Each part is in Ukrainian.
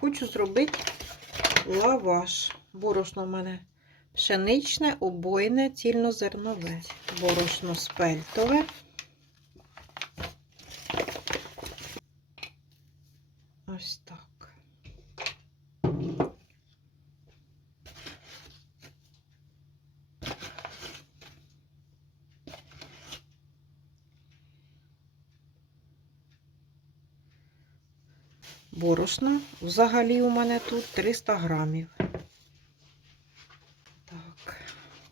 Хочу зробити лаваш. Борошно в мене пшеничне, обойне, цільнозернове. Борошно спельтове. Ось так. Борошна. Взагалі у мене тут 300 грамів. Так,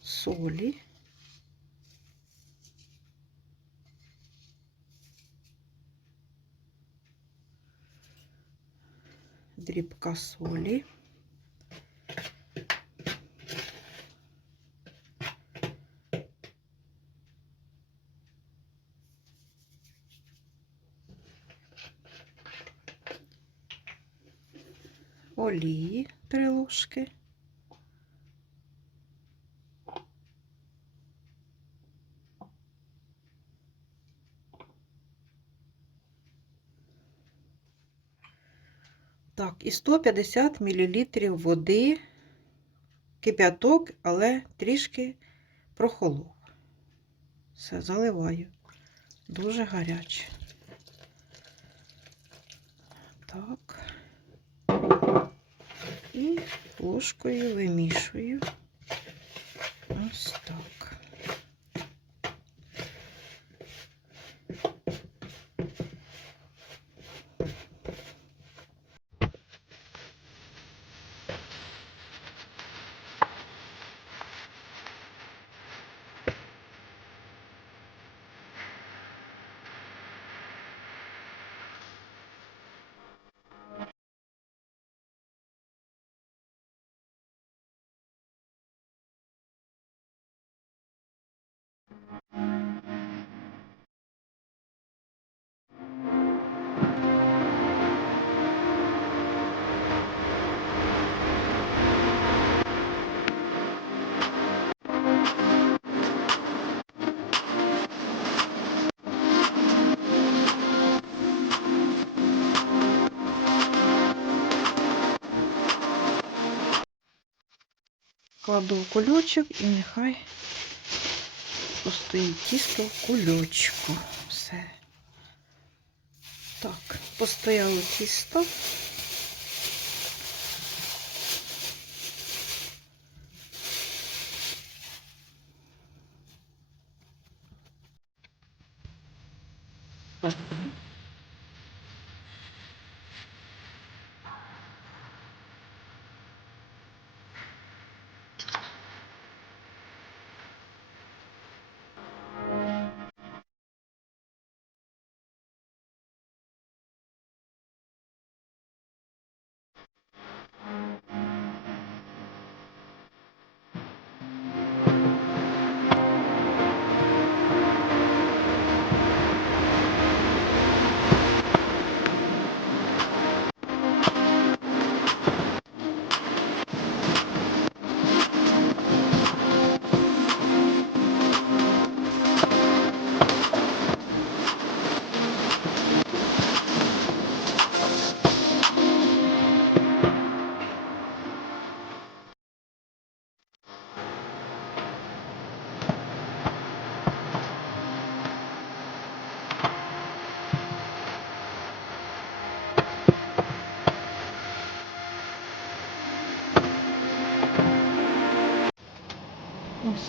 солі. Дрібка солі. Олії 3 ложки. Так, і 150 мл води, кип'яток, але трішки прохолов. Все, заливаю. Дуже гаряче. Так. І ложкою вимішую. Ось так. Кладу в кульочок і нехай постоїть тісто в кульочку. Все. Так, постояло тісто. Ось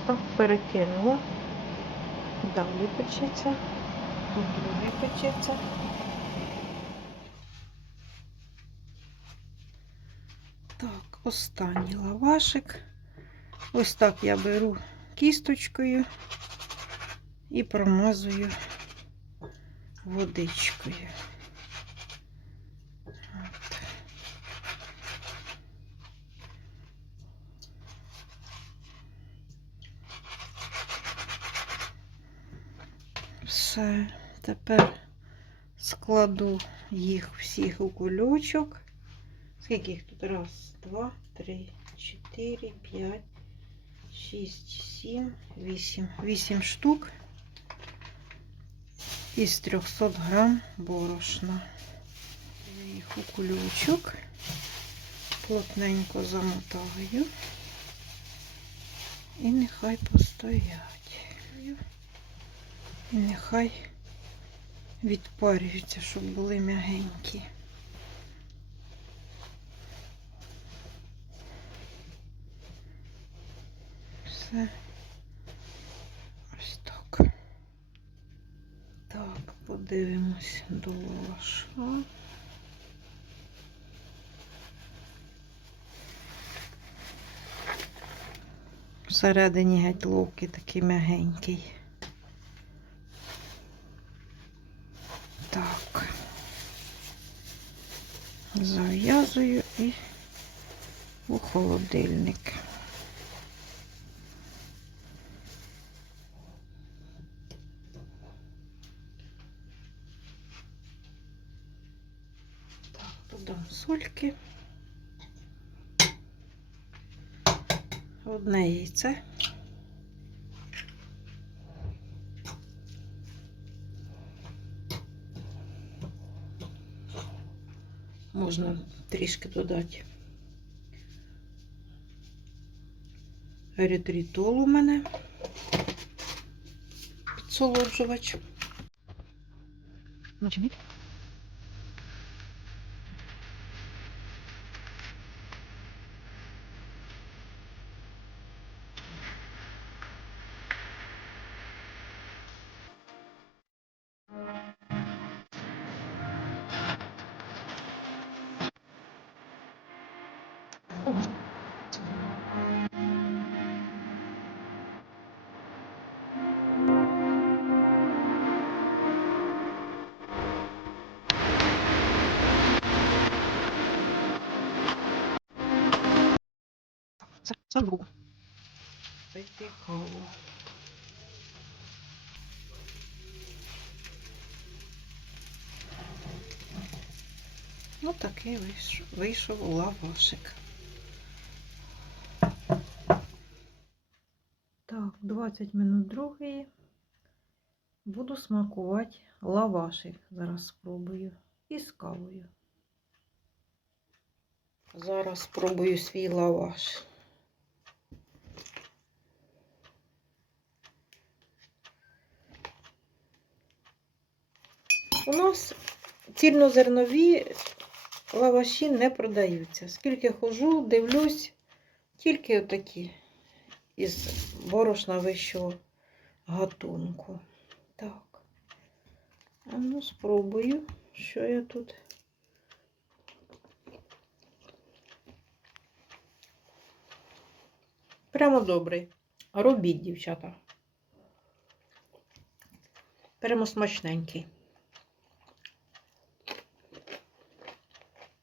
так перекинула. Далі печеться. Тут другий печеться. Так, останній лавашик. Ось так я беру кісточкою і промазую водичкою. Все, тепер складу їх всіх у кульочок. Скільки їх тут? Раз, два, три, чотири, п'ять, шість, сім, вісім. Вісім штук із 300 грам борошна. Я їх у кульочок. плотненько замотаю. І нехай постоять. І нехай відпарюються, щоб були м'ягенькі. Все. Ось так. Так, подивимось до лаваша. Всередині геть ловкий такий м'ягенький. Так. Зав'язую і у холодильник. Так, додам сольки. Одне яйце. Можна трішки додати. Еритритол у мене. Підсолоджувач. Каву. Ну такий вийшов, вийшов лавашик. Так, 20 минут другої. Буду смакувати лавашик. Зараз спробую. І з кавою. Зараз спробую свій лаваш. У нас цільнозернові лаваші не продаються. Скільки хожу, дивлюсь, тільки отакі із борошна вищого гатунку. Так. А ну, спробую, що я тут. Прямо добрий. Робіть, дівчата. Прямо смачненький.